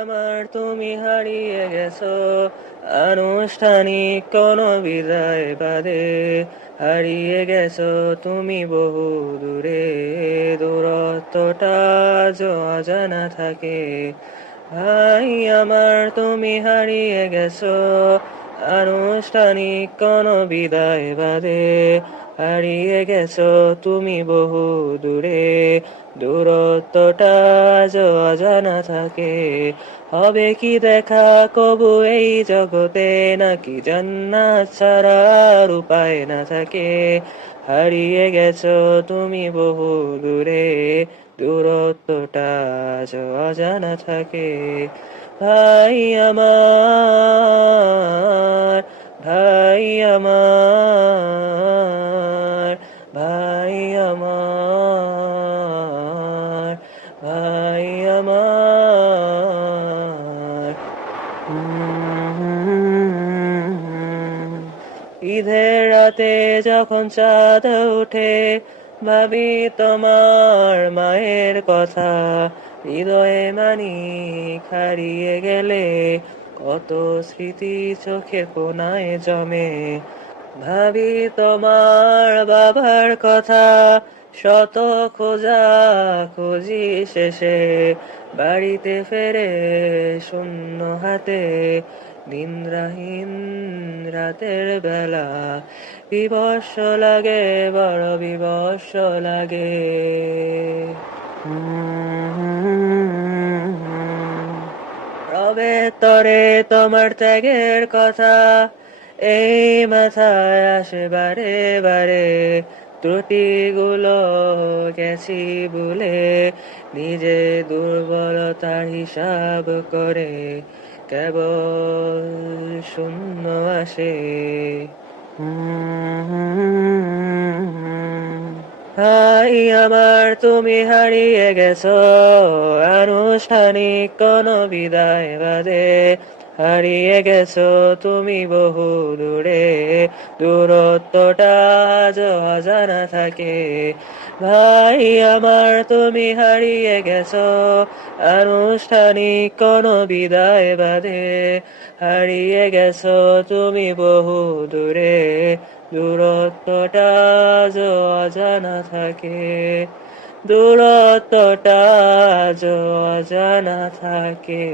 আমার তুমি হারিয়ে গেছো আনুষ্ঠানিক কোনো বিদায় বাদে, হারিয়ে গেছো তুমি বহু দূরে, দূরত্বটা আজ অজানা থাকে। ভাই আমার তুমি হারিয়ে গেছো আনুষ্ঠানিক কোনো বিদায় বাদে, হারিয়ে গেছো তুমি বহু দূরে, দূরত্বটা আজ অজানা থাকে। হবে কি দেখা কবু এই জগতে, নাকি জান্নাত ছাড়া আর উপায় না থাকে। হারিয়ে গেছো তুমি বহু দূরে, দূরত্বটা আজ অজানা থাকে। ভাই আমার, ভাই আমার, ভাই আমার, ভাই আমার। ঈদের রাতে যখন চাঁদ ওঠে, ভাবি তোমার মায়ের কথা, হৃদয়ে মানিক হারিয়ে গেলে কত স্মৃতি চোখের কোণায় জমে। ভাবি তোমার বাবার কথা, শত খোঁজা খুঁজি শেষে বাড়িতে ফেরে শূন্য হাতে, নিদ্রাহীন রাতের বেলা বিবর্ষ লাগে, বড় বিবর্ষ লাগে। রবে তরে তোমার ত্যাগের কথা এই মাথায় আসে বারে বারে, ত্রুটিগুলো গেছি ভুলে, নিজে দুর্বলতার হিসাব করে কেবল শূন্য আসে। ভাই আমার তুমি হারিয়ে গেছো আনুষ্ঠানিক কোনো বিদায় বাদে, হারিয়ে গেছো তুমি বহু দূরে, দূরত্বটা আজ অজানা থাকে। ভাই আমার তুমি হারিয়ে গেছো আনুষ্ঠানিক কোনো বিদায় বাদে, হারিয়ে গেছো তুমি বহু দূরে, দূরত্বটা আজ অজানা থাকে, দূরত্বটা আজ অজানা থাকে।